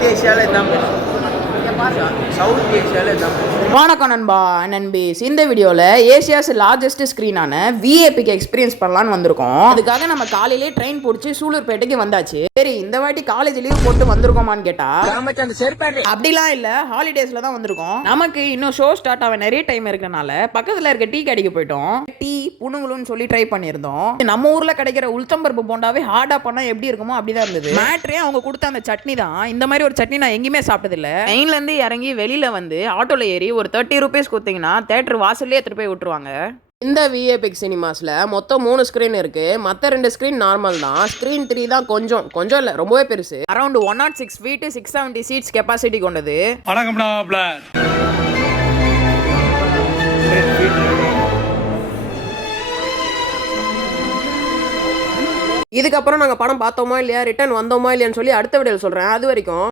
South ஏஷியாவில் இதான் south ஏஷியாவில் இதான். வணக்கம் நண்பா நண்பீஸ். இந்த வீடியோவில் ஏஷியாஸ் லார்ஜஸ்ட் ஸ்க்ரீனான விஏபிக்கு எக்ஸ்பீரியன்ஸ் பண்ணலான்னு வந்திருக்கோம். அதுக்காக நம்ம காலையிலே ட்ரெயின் பிடிச்சி சூலூர்பேட்டைக்கு வந்தாச்சு. சரி, இந்த வாட்டி காலேஜ் லீவ் போட்டு வந்திருக்கோமான்னு கேட்டா அப்படிலாம் இல்லை, ஹாலிடேஸில் தான் வந்திருக்கோம். நமக்கு இன்னும் ஷோ ஸ்டார்ட் ஆக நிறைய டைம் இருக்கனால பக்கத்தில் இருக்க டீ கடைக்கு போயிட்டோம். டீ புணுங்களுன்னு சொல்லி ட்ரை பண்ணியிருந்தோம். நம்ம ஊரில் கிடைக்கிற உளுத்தம்பருப்பு போண்டாவே ஹார்டாக பண்ணால் எப்படி இருக்குமோ அப்படிதான் இருந்தது. மேட்ரே அவங்க கொடுத்த அந்த சட்னி தான். இந்த மாதிரி ஒரு சட்னி நான் எங்கேயுமே சாப்பிட்டதில்லை. ட்ரெயின்லேருந்து இறங்கி வெளியில் வந்து ஆட்டோவில் ஏறி ஒரு 30 ரூபீஸ் கொடுத்தீங்கன்னா தேட்டர் வாசல்லே எடுத்துட்டு போய் விட்டுருவாங்க. இந்த விஏபிக் சினிமாஸில் மொத்தம் 3 ஸ்க்ரீன் இருக்கு. மற்ற 2 ஸ்க்ரீன் நார்மல் தான். ஸ்க்ரீன் 3 தான் கொஞ்சம் இல்லை, ரொம்பவே பெருசு. அரௌண்ட் 106 feet 670 சீட்ஸ் கெப்பாசிட்டி கொண்டது. இதுக்கப்புறம் நாங்கள் படம் பார்த்தோமா இல்லையா, ரிட்டர்ன் வந்தோமா இல்லையான்னு சொல்லி அடுத்த வீடியோவில் சொல்கிறேன். அது வரைக்கும்